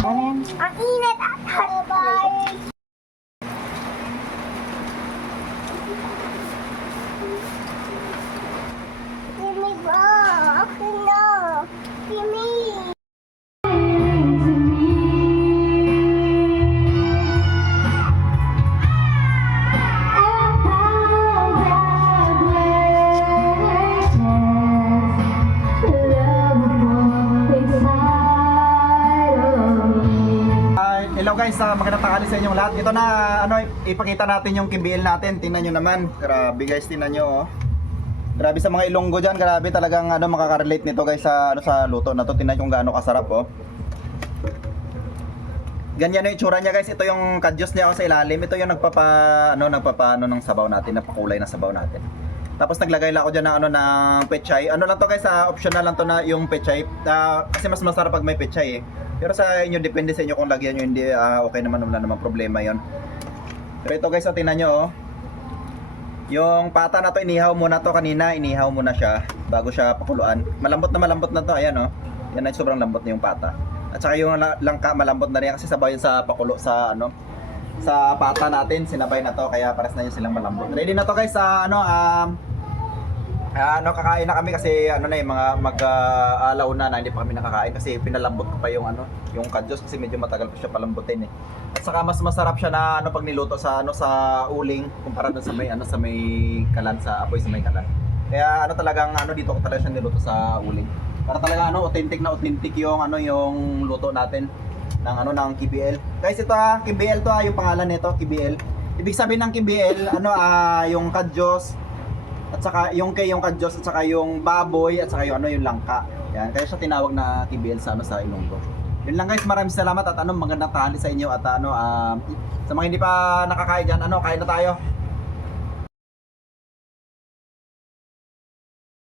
Ang init at harbay. Kimi ba? Ako na. Kimi. Hello guys, magandang tanghali sa inyong lahat. Ito na ipakita natin yung KBL natin. Tingnan nyo naman. Grabe guys, tingnan nyo oh. Grabe sa mga Ilonggo diyan, grabe talagang makaka-relate nito guys sa sa luto na to. Tingnan nyo kung gaano kasarap oh. Ganyan yung itsura niya guys. Ito yung kadyos niya sa ilalim. Ito yung nagpapa ng sabaw natin, napakulay ng sabaw natin. Tapos naglagay lang ako diyan ng ng pechay. Ano lang to guys, optional lang to na yung pechay. Kasi mas masarap pag may pechay eh. Pero sa inyo, depende sa inyo kung lagyan nyo, hindi okay naman, wala namang problema yon. Pero ito guys, tingnan nyo oh. Yung pata na to, inihaw muna to kanina, inihaw muna siya bago siya pakuluan. Malambot na to, ayan oh. Yan ay sobrang lambot na yung pata. At saka yung langka, malambot na rin kasi sabay yun sa pakulo sa sa pata natin, sinabay na to, kaya pares na yun silang malambot. Ready na to guys sa kakain na kami kasi yung mga mag-alaw na hindi pa kami nakakain kasi pinalambot ko pa yung yung kadyos kasi medyo matagal pa siya palambutin eh. At saka mas masarap siya na pag niluto sa sa uling kumpara dun sa may sa may kalan, sa apoy sa may kalan. Kaya talagang dito ko talaga siya niluto sa uling. Para talaga authentic na authentic yung yung luto natin ng ng KBL. Guys, ito KBL to yung pangalan nito, KBL. Ibig sabihin ng KBL yung kadyos at saka yung kadyos at saka yung baboy at saka yung yung langka. Yan, kaya siya tinawag na KBL sa sa Ilonggo. Yun lang guys, maraming salamat at magandang tanghali sa inyo at sa mga hindi pa nakakain diyan, kain na tayo.